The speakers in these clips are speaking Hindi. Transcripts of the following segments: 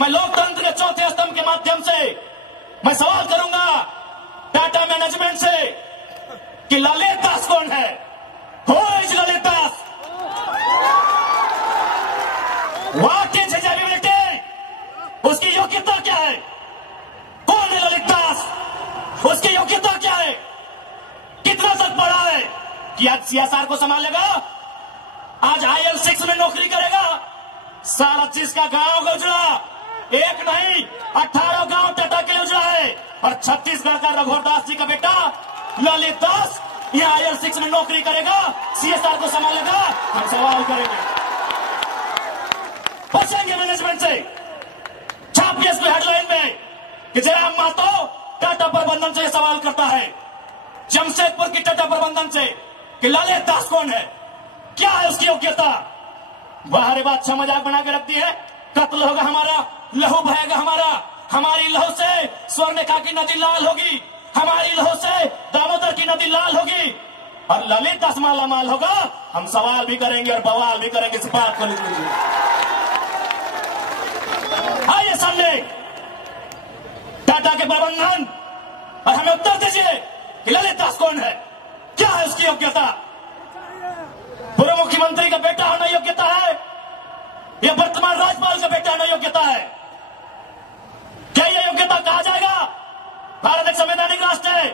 मैं लोकतंत्र के चौथे स्तंभ के माध्यम से मैं सवाल करूंगा टाटा मैनेजमेंट से कि ललित दास कौन है? Who is Lalit Das? What is his ability? उसकी योग्यता क्या है? कौन है ललित दास? उसकी योग्यता क्या है? कितना तक पढ़ा है कि आज सीएसआर को संभालेगा? आज IL6 में नौकरी करेगा? सारा चीज का गांव को उजड़ा, एक नहीं 18 गांव टाटा के लिए उजड़ा है। और छत्तीसगढ़ का रघुवर जी का बेटा ललित दास यहाँ IL6 में नौकरी करेगा, सीएसआर को संभालेगा। हम सवाल करेंगे, पूछेंगे मैनेजमेंट से, छापिए इसको हेडलाइन में कि जयराम महतो टाटा प्रबंधन से सवाल करता है, जमशेदपुर की टाटा प्रबंधन से कि ललित दास कौन है, क्या है उसकी योग्यता? बाहरी बात अच्छा मजाक बना के रखती है, कत्ल होगा हमारा, लहू बहेगा हमारा, हमारी लहू से स्वर्णरेखा की नदी लाल होगी, हमारी लहू से दामोदर की नदी लाल होगी और ललित दास माला माल होगा। हम सवाल भी करेंगे और बवाल भी करेंगे, इस बात को लिख लीजिए। आइए सामने टाटा के प्रबंधन और हमें उत्तर दीजिए कि ललित दास कौन है, क्या है उसकी योग्यता? पूर्व मुख्यमंत्री का बेटा होना योग्यता है या वर्तमान राज्यपाल का बेटा होना योग्यता है? क्या यह योग्यता कहा जाएगा? भारत एक संवैधानिक राष्ट्र है,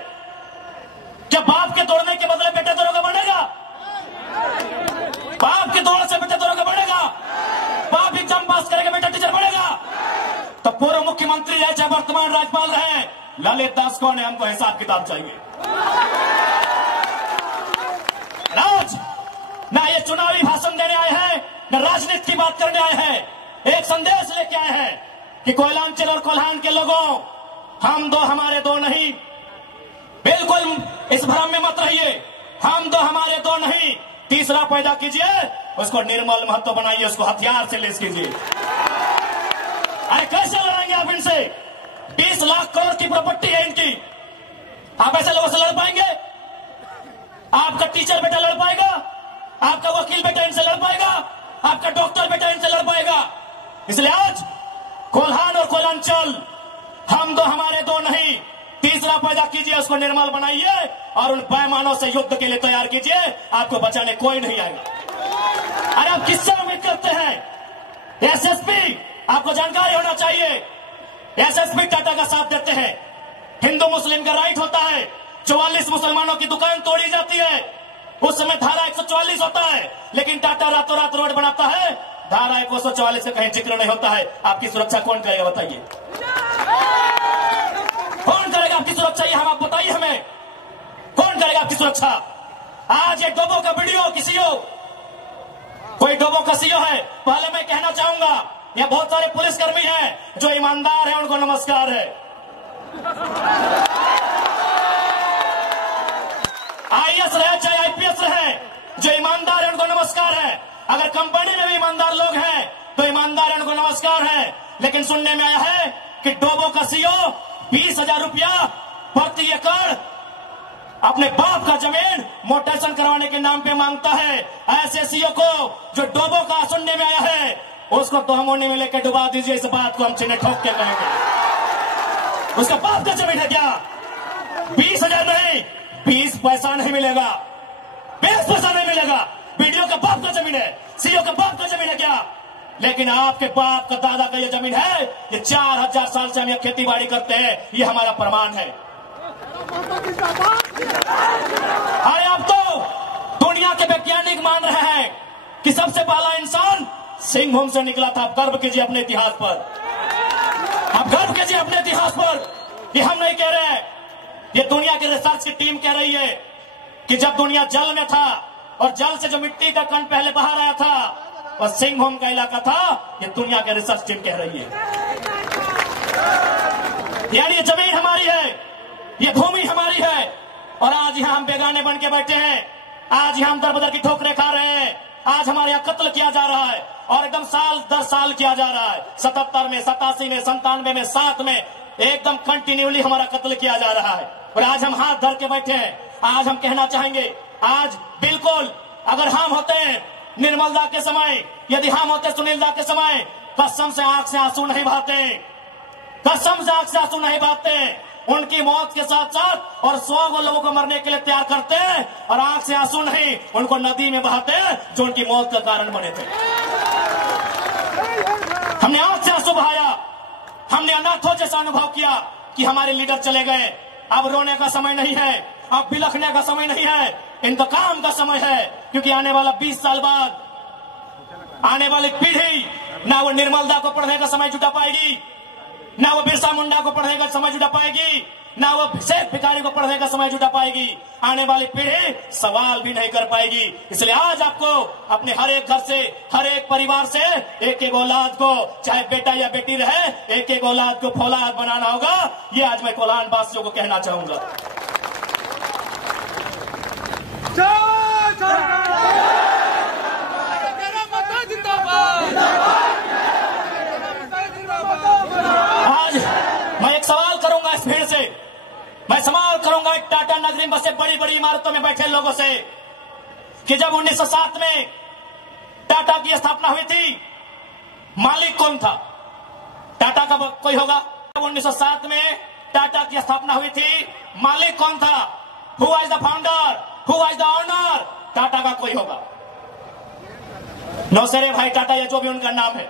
क्या बाप के तोड़ने के बदले बेटे दरोगा बनेगा? बाप के तोड़ने से बेटे दरोगा बनेगा? बाप एग्जाम पास करेगा, बेटा टीचर बनेगा? तो पूर्व मुख्यमंत्री रहे चाहे वर्तमान राज्यपाल रहे, ललित दास कौन है? हमको हिसाब किताब चाहिए। आज ना ये चुनावी भाषण देने आए हैं, न राजनीति की बात करने आए हैं। एक संदेश लेके आए हैं कि कोयलांचल और कोल्हान के लोगों, हम दो हमारे दो नहीं। बिल्कुल इस भ्रम में मत रहिए, हम दो हमारे दो नहीं। तीसरा पैदा कीजिए, उसको निर्मल महतो बनाइए, उसको हथियार से लेस कीजिए। अरे कैसे लड़ेंगे आप इनसे? 20 लाख करोड़ की प्रॉपर्टी है इनकी, आप ऐसे लोगों से लड़ पाएंगे? आपका टीचर बेटा लड़ पाएगा? आपका वकील बेटा इनसे लड़ पाएगा? आपका डॉक्टर बेटा इनसे लड़ पाएगा? इसलिए आज कोल्हान और कोयलांचल, हम दो हमारे दो नहीं। तीसरा पैदा कीजिए, उसको निर्मल बनाइए और उन पैमानों से युद्ध के लिए तैयार कीजिए, आपको बचाने कोई नहीं आएगा। अरे आप किससे उम्मीद करते हैं? एसएसपी, आपको जानकारी होना चाहिए, एसएसपी टाटा का साथ देते हैं। हिंदू मुस्लिम का राइट होता है, 44 मुसलमानों की दुकान तोड़ी जाती है, उस समय धारा 144 होता है, लेकिन टाटा रातों रात रोड बनाता है, धारा 144 का कहीं जिक्र नहीं होता है। आपकी सुरक्षा कौन करेगा बताइए? कौन करेगा आपकी सुरक्षा? ये हम आप बताइए हमें, कौन करेगा आपकी सुरक्षा? आज एक डोबो का वीडियो किसी हो, कोई डोबो का सीओ है, पहले मैं कहना चाहूंगा यहाँ बहुत सारे पुलिसकर्मी हैं जो ईमानदार हैं, उनको नमस्कार है। आईएएस रहे चाहे आईपीएस रहे, जो ईमानदार है उनको नमस्कार है। अगर कंपनी में भी ईमानदार लोग हैं तो ईमानदार है, उनको नमस्कार है। लेकिन सुनने में आया है कि डोबो का सीओ 20,000 रुपया प्रति एकड़ अपने बाप का जमीन मोटेशन करवाने के नाम पे मांगता है। ऐसे सीओ को जो डोबो का सुनने में आया है, उसको तोहमोनी में लेकर डुबा दीजिए। इस बात को हम चिन्ह ठोक के कहेंगे। उसका बाप का जमीन है क्या? 20,000 नहीं, 20 पैसा नहीं मिलेगा, 20 पैसा नहीं मिलेगा। वीडियो का बाप का जमीन है, सीओ का बाप का जमीन है क्या? लेकिन आपके बाप का दादा का ये जमीन है, ये 4000 साल से हम ये खेती बाड़ी करते हैं, ये हमारा प्रमाण है। अरे अब तो दुनिया के वैज्ञानिक मान रहे हैं कि सबसे पहला इंसान सिंहभूम से निकला था। आप गर्व कीजिए अपने इतिहास पर, आप गर्व कीजिए अपने इतिहास पर। ये हम नहीं कह रहे हैं, ये दुनिया की रिसर्च की टीम कह रही है कि जब दुनिया जल में था और जल से जो मिट्टी का कण पहले बाहर आया था और सिंहभूम का इलाका था, ये दुनिया की रिसर्च टीम कह रही है। यानी ये जमीन हमारी है, ये भूमि हमारी है और आज यहां हम बेगाने बन के बैठे हैं। आज यहां हम दर बदर की ठोकरें खा रहे हैं। आज हमारे यहां कत्ल किया जा रहा है और एकदम साल दर साल किया जा रहा है। 77 में, 87 में, 97 में, 7 में एकदम कंटिन्यूली हमारा कत्ल किया जा रहा है और आज हम हाथ धर के बैठे हैं। आज हम कहना चाहेंगे, आज बिल्कुल अगर हम होते हैं निर्मल दा के समय, यदि हम होते सुनील दा के समय, कसम से आंख से आंसू नहीं बहाते, कसम से आंख से आंसू नहीं बहाते। उनकी मौत के साथ साथ और 100 लोगों को मरने के लिए तैयार करते और आंख से आंसू नहीं उनको नदी में बहाते जो उनकी मौत का कारण बने थे। हमने आंख से आंसू बहाया, हमने अनाथों जैसा अनुभव किया कि हमारे लीडर चले गए। अब रोने का समय नहीं है, अब बिलखने का समय नहीं है, इंतकाम का समय है। क्योंकि आने वाला 20 साल बाद आने वाली पीढ़ी ना वो निर्मलदा को पढ़ने का समय जुटा पाएगी, ना वो बिरसा मुंडा को पढ़ने का समय जुटा पाएगी, ना वो शेख भिखारी को पढ़ने का समय जुटा पाएगी। आने वाली पीढ़ी सवाल भी नहीं कर पाएगी। इसलिए आज आपको अपने हर एक घर से, हर एक परिवार से एक एक औलाद को, चाहे बेटा या बेटी रहे, एक एक औलाद को फौलाद बनाना होगा। ये आज मैं कोल्हान वासियों को कहना चाहूंगा। आज मैं एक सवाल करूंगा इस भीड़ से, मैं सवाल करूंगा एक टाटा नगरी बसे बड़ी बड़ी इमारतों में बैठे लोगों से कि जब 1907 में टाटा की स्थापना हुई थी, मालिक कौन था? टाटा का कोई होगा? जब 1907 में टाटा की स्थापना हुई थी, मालिक कौन था? Who was the founder? Who was the owner? Tata का कोई होगा? नौसेरे भाई टाटा या जो भी उनका नाम है।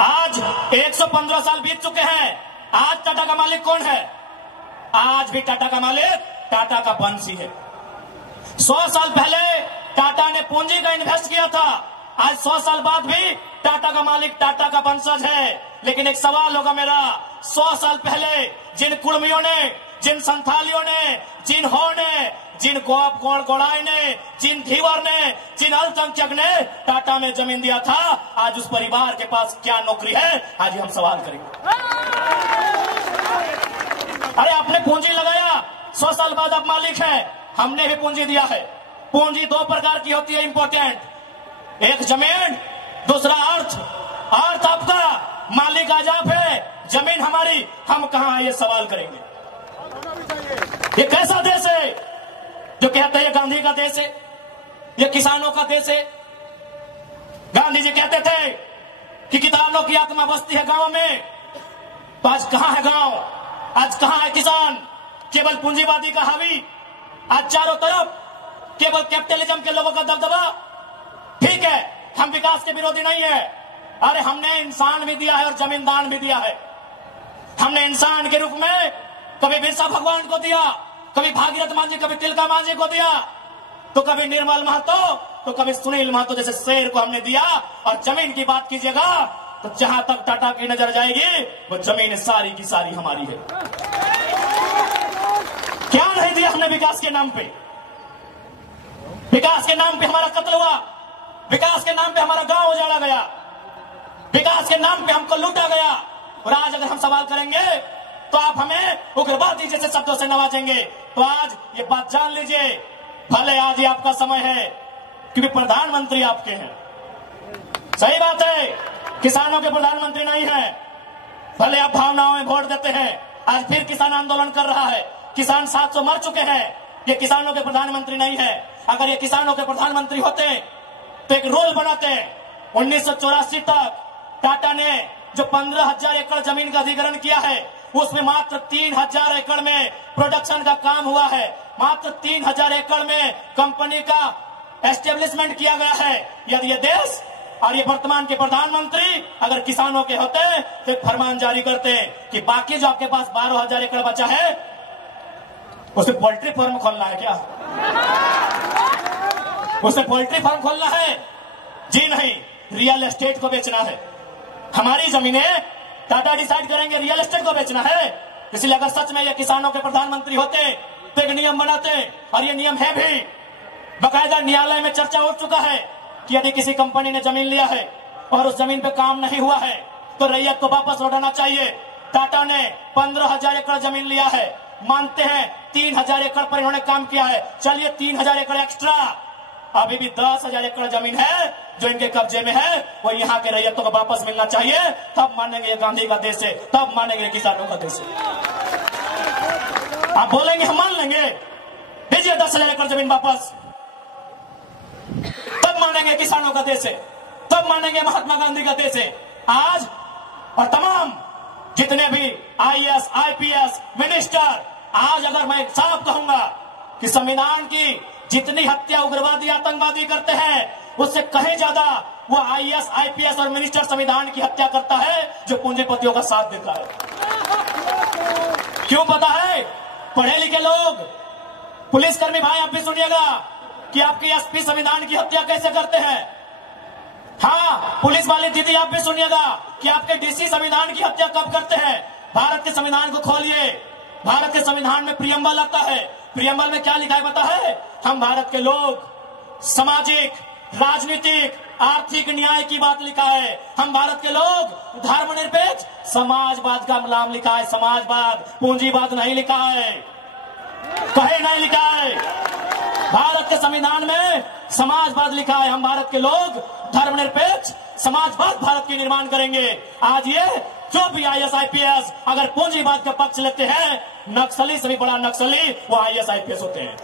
आज 115 साल बीत चुके हैं, आज टाटा का मालिक कौन है? आज भी टाटा का मालिक टाटा का वंशी है। 100 साल पहले टाटा ने पूंजी का इन्वेस्ट किया था, आज 100 साल बाद भी टाटा का मालिक टाटा का वंशज है। लेकिन एक सवाल होगा मेरा, 100 साल पहले जिन कुर्मियों ने, जिन संथालियों ने, जिन हो ने, जिन गोड़ाई ने, जिन धीवर ने, जिन अल्पसंख्यक ने टाटा में जमीन दिया था, आज उस परिवार के पास क्या नौकरी है? आज हम सवाल करेंगे। अरे आपने पूंजी लगाया, 100 साल बाद आप मालिक है, हमने भी पूंजी दिया है। पूंजी 2 प्रकार की होती है इंपॉर्टेंट, एक जमीन, दूसरा अर्थ। अर्थ आपका, मालिक आज आप है, जमीन हमारी, हम कहां है? ये सवाल करेंगे। ये कैसा देश है जो कहते हैं ये गांधी का देश है, ये किसानों का देश है? गांधी जी कहते थे कि किसानों की आत्मा बसती है गांव में, तो आज कहां है गांव? आज कहां है किसान? केवल पूंजीवादी का हावी, आज चारों तरफ केवल कैपिटलिज्म के लोगों का दबदबा। ठीक है, हम विकास के विरोधी नहीं है, अरे हमने इंसान भी दिया है और जमींदार भी दिया है। हमने इंसान के रूप में कभी बिरसा भगवान को दिया, कभी भागीरथ मांझी, कभी तिलका मांझी को दिया, तो कभी निर्मल महतो, तो कभी सुनील महतो जैसे शेर को हमने दिया। और जमीन की बात कीजिएगा तो जहां तक टाटा की नजर जाएगी वो जमीन सारी की सारी हमारी है। क्या नहीं दिया हमने विकास के नाम पे? विकास के नाम पे हमारा कत्ल हुआ, विकास के नाम पे हमारा गांव उजाड़ा गया, विकास के नाम पे हमको लूटा गया। और आज अगर हम सवाल करेंगे तो आप हमें उग्रवादी जैसे शब्दों से नवाजेंगे। तो आज ये बात जान लीजिए, भले आज ही आपका समय है क्योंकि प्रधानमंत्री आपके हैं। सही बात है, किसानों के प्रधानमंत्री नहीं है। भले आप भावनाओं में वोट देते हैं, आज फिर किसान आंदोलन कर रहा है, किसान 700 मर चुके हैं। ये किसानों के प्रधानमंत्री नहीं है। अगर ये किसानों के प्रधानमंत्री होते तो एक रूल बनाते। 1984 तक टाटा ने जो 15,000 एकड़ जमीन का अधिग्रहण किया है, उसमें मात्र 3,000 एकड़ में प्रोडक्शन का काम हुआ है, मात्र 3,000 एकड़ में कंपनी का एस्टेब्लिशमेंट किया गया है। यदि ये देश और ये वर्तमान के प्रधानमंत्री अगर किसानों के होते तो फरमान जारी करते कि बाकी जो आपके पास 12,000 एकड़ बचा है उसे पोल्ट्री फार्म खोलना है क्या? उसे पोल्ट्री फार्म खोलना है? जी नहीं, रियल एस्टेट को बेचना है। हमारी जमीनें टाटा डिसाइड करेंगे रियल एस्टेट को बेचना है। इसलिए अगर सच में ये किसानों के प्रधानमंत्री होते तो एक नियम बनाते, और ये नियम है भी, बकायदा न्यायालय में चर्चा हो चुका है कि यदि किसी कंपनी ने जमीन लिया है और उस जमीन पे काम नहीं हुआ है तो रैयत को वापस लौटाना चाहिए। टाटा ने 15,000 एकड़ जमीन लिया है, मानते हैं 3,000 एकड़ पर इन्होंने काम किया है, चलिए 3,000 एकड़ एक्स्ट्रा, अभी भी 10,000 एकड़ जमीन है जो इनके कब्जे में है, वो यहाँ के रैयतों को वापस मिलना चाहिए। तब मानेंगे ये गांधी का देश है, तब मानेंगे किसानों का देश है। आप बोलेंगे हम मान लेंगे, दीजिए 10,000 एकड़ जमीन वापस, तब मानेंगे किसानों का देश है, तब मानेंगे महात्मा गांधी का देश है। आज और तमाम जितने भी आईएएस, आईपीएस, मिनिस्टर, आज अगर मैं साफ कहूंगा कि संविधान की जितनी हत्या उग्रवादी आतंकवादी करते हैं उससे कहीं ज्यादा वो आईएएस, आईपीएस और मिनिस्टर संविधान की हत्या करता है जो पूंजीपतियों का साथ देता है। क्यों पता है? पढ़े लिखे लोग, पुलिसकर्मी भाई आप भी सुनिएगा कि आपके एसपी संविधान की हत्या कैसे करते हैं। हाँ, पुलिस वाली दीदी आप भी सुनिएगा कि आपके डीसी संविधान की हत्या कब करते हैं। भारत के संविधान को खोलिए, भारत के संविधान में प्रियम्बल आता है। प्रियम्बल में क्या लिखा है पता है? हम भारत के लोग सामाजिक, राजनीतिक, आर्थिक न्याय की बात लिखा है। हम भारत के लोग धर्मनिरपेक्ष समाजवाद का नाम लिखा है। समाजवाद, पूंजीवाद नहीं लिखा है, कहीं नहीं लिखा है। भारत के संविधान में समाजवाद लिखा है। हम भारत के लोग धर्मनिरपेक्ष समाजवाद भारत की निर्माण करेंगे। आज ये जो भी आईएएस, आईपीएस अगर पूंजीवाद का पक्ष लेते हैं, नक्सली से भी बड़ा नक्सली वो आईएएस, आईपीएस होते हैं।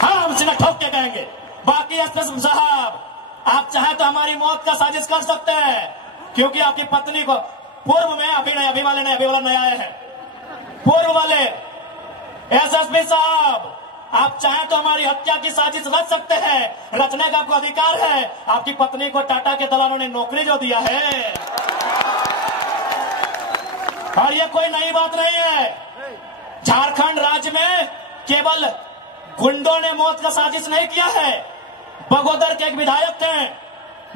हाँ, हम सीधा ठोक के कहेंगे। बाकी एसपी साहब, आप चाहे तो हमारी मौत का साजिश कर सकते हैं, क्योंकि आपकी पत्नी को पूर्व में, अभी नहीं, अभी वाले नहीं, अभी वाला नया आया है, पूर्व वाले एसएसपी साहब, आप चाहे तो हमारी हत्या की साजिश रच सकते हैं। रचने का आपको अधिकार है। आपकी पत्नी को टाटा के दलालों ने नौकरी जो दिया है, और ये कोई नई बात नहीं है। झारखंड राज्य में केवल गुंडों ने मौत का साजिश नहीं किया है। बगोदर के एक विधायक थे,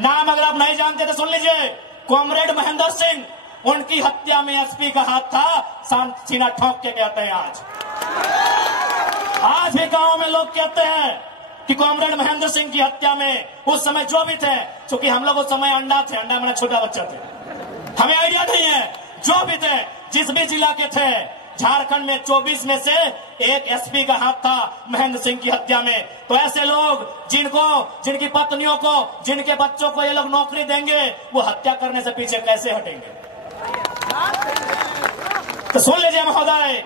नाम अगर आप नहीं जानते तो सुन लीजिए, कॉमरेड महेंद्र सिंह, उनकी हत्या में एसपी का हाथ था। सीना ठोक के कहते हैं आज भी गांव में लोग कहते हैं कि कॉमरेड महेंद्र सिंह की हत्या में उस समय जो भी थे, क्योंकि हम लोग उस समय अंडा थे, अंडा मेरा छोटा बच्चा थे, हमें आइडिया नहीं है, जो भी थे, जिस भी जिला के थे, झारखंड में 24 में से एक एसपी का हाथ था महेंद्र सिंह की हत्या में। तो ऐसे लोग जिनकी पत्नियों को, जिनके बच्चों को ये लोग नौकरी देंगे, वो हत्या करने से पीछे कैसे हटेंगे? तो सुन लीजिए महोदय,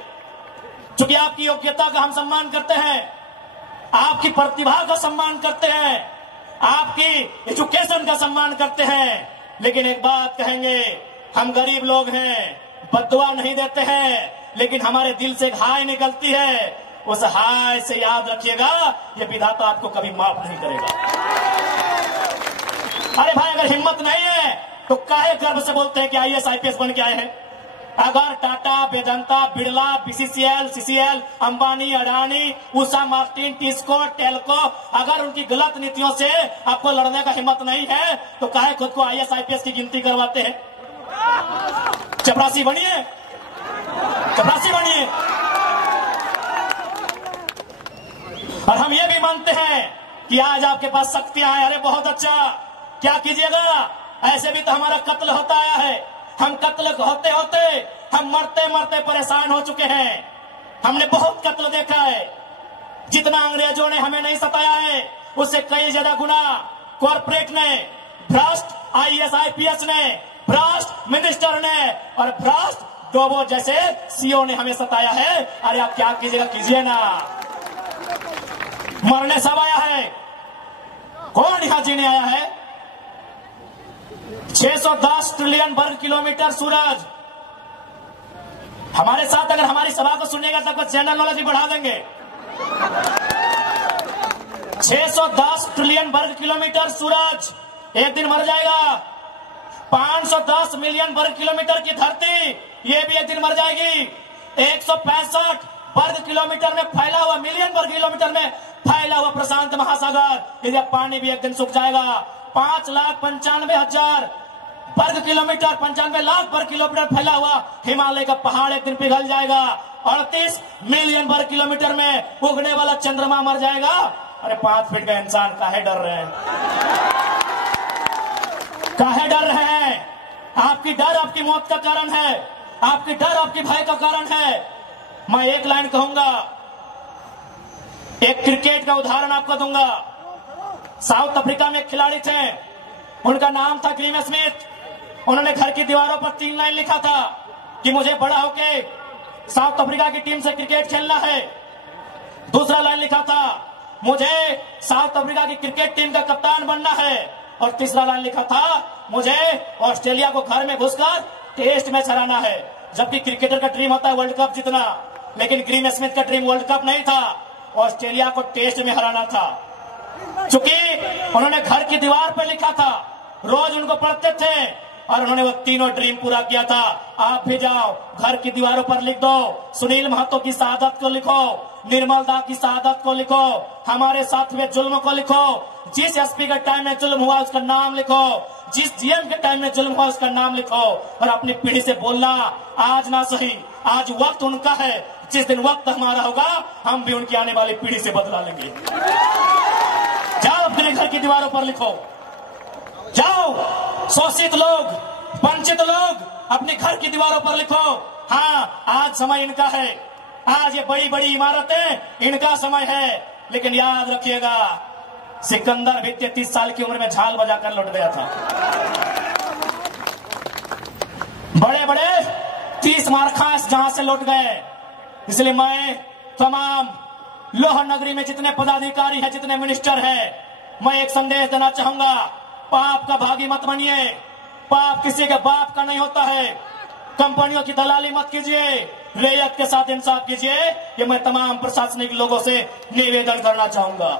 क्योंकि आपकी योग्यता का हम सम्मान करते हैं, आपकी प्रतिभा का सम्मान करते हैं, आपकी एजुकेशन का सम्मान करते हैं, लेकिन एक बात कहेंगे, हम गरीब लोग हैं, बद्दुआ नहीं देते हैं, लेकिन हमारे दिल से एक हाय निकलती है। उस हाय से याद रखिएगा, ये विधाता आपको कभी माफ नहीं करेगा। अरे भाई, अगर हिम्मत नहीं है तो काहे गर्व से बोलते हैं कि आईएएस, आईपीएस बन के आए हैं? अगर Tata, Vedanta, Birla, BCCL, CCL, Ambani, Adani, Usha Martin, TISCO, Telco, अगर उनकी गलत नीतियों से आपको लड़ने का हिम्मत नहीं है तो काहे खुद को आईएएस, आईपीएस की गिनती करवाते हैं? चपरासी बनिए, चपरासी बनिए। और हम ये भी मानते हैं कि आज आपके पास शक्तियां हैं। अरे बहुत अच्छा, क्या कीजिएगा? ऐसे भी तो हमारा कत्ल होता आया है। हम कत्ल होते होते हम मरते मरते परेशान हो चुके हैं। हमने बहुत कत्ल देखा है। जितना अंग्रेजों ने हमें नहीं सताया है, उससे कई ज्यादा गुना कॉर्पोरेट ने, भ्रष्ट आईएएस, आईपीएस ने, भ्रष्ट मिनिस्टर ने और भ्रष्ट डोबो जैसे सीओ ने हमें सताया है। अरे आप क्या कीजिएगा, कीजिए ना। मरने सब आया है, कौन यहां जीने आया है? 610 ट्रिलियन वर्ग किलोमीटर सूरज। हमारे साथ अगर हमारी सभा को सुनेगा तब कुछ जनरल नॉलेज भी बढ़ा देंगे। 610 ट्रिलियन वर्ग किलोमीटर सूरज एक दिन मर जाएगा। 510 मिलियन वर्ग किलोमीटर की धरती, ये भी एक दिन मर जाएगी। 165 वर्ग किलोमीटर में फैला हुआ, मिलियन वर्ग किलोमीटर में फैला हुआ प्रशांत महासागर, इसका पानी भी एक दिन सूख जाएगा। 5,95,000 वर्ग किलोमीटर, 95 लाख वर्ग किलोमीटर फैला हुआ हिमालय का पहाड़ एक दिन पिघल जाएगा। 38 मिलियन वर्ग किलोमीटर में उगने वाला चंद्रमा मर जाएगा। अरे 5 फीट का इंसान काहे डर रहे हैं? काहे डर रहे हैं? आपकी डर आपकी मौत का कारण है, आपकी डर आपकी भय का कारण है। मैं एक लाइन कहूंगा, एक क्रिकेट का उदाहरण आपको दूंगा। साउथ अफ्रीका में एक खिलाड़ी थे, उनका नाम था ग्रीम स्मिथ। उन्होंने घर की दीवारों पर 3 लाइन लिखा था कि मुझे बड़ा होके साउथ अफ्रीका की टीम से क्रिकेट खेलना है। दूसरा लाइन लिखा था, मुझे साउथ अफ्रीका की क्रिकेट टीम का कप्तान बनना है। और तीसरा लाइन लिखा था, मुझे ऑस्ट्रेलिया को घर में घुसकर टेस्ट मैच हराना है। जबकि क्रिकेटर का ड्रीम होता है वर्ल्ड कप जीतना, लेकिन ग्रीन स्मिथ का ड्रीम वर्ल्ड कप नहीं था, ऑस्ट्रेलिया को टेस्ट में हराना था। चूंकि उन्होंने घर की दीवार पर लिखा था, रोज उनको पढ़ते थे और उन्होंने वो तीनों ड्रीम पूरा किया था। आप भी जाओ, घर की दीवारों पर लिख दो, सुनील महतो की शहादत को लिखो, निर्मल दा की शहादत को लिखो, हमारे साथ हुए जुल्म को लिखो, जिस एसपी के टाइम में जुल्म हुआ उसका नाम लिखो, जिस जीएम के टाइम में जुल्म हुआ उसका नाम लिखो, और अपनी पीढ़ी से बोलना, आज ना सही, आज वक्त उनका है, जिस दिन वक्त हमारा होगा हम भी उनकी आने वाली पीढ़ी से बदला लेंगे। जाओ अपने घर की दीवारों पर लिखो, जाओ शोषित लोग, वंचित लोग अपने घर की दीवारों पर लिखो, हाँ आज समय इनका है, आज ये बड़ी बड़ी इमारतें इनका समय है। लेकिन याद रखिएगा, सिकंदर भी 33 साल की उम्र में झाल बजाकर लौट गया था। बड़े बड़े 30 मारखास जहां से लौट गए। इसलिए मैं तमाम लोह नगरी में जितने पदाधिकारी हैं, जितने मिनिस्टर हैं, मैं एक संदेश देना चाहूंगा, पाप का भागी मत बनिए। पाप किसी के बाप का नहीं होता है। कंपनियों की दलाली मत कीजिए, रैयत के साथ इंसाफ कीजिए। ये मैं तमाम प्रशासनिक लोगों से निवेदन करना चाहूंगा।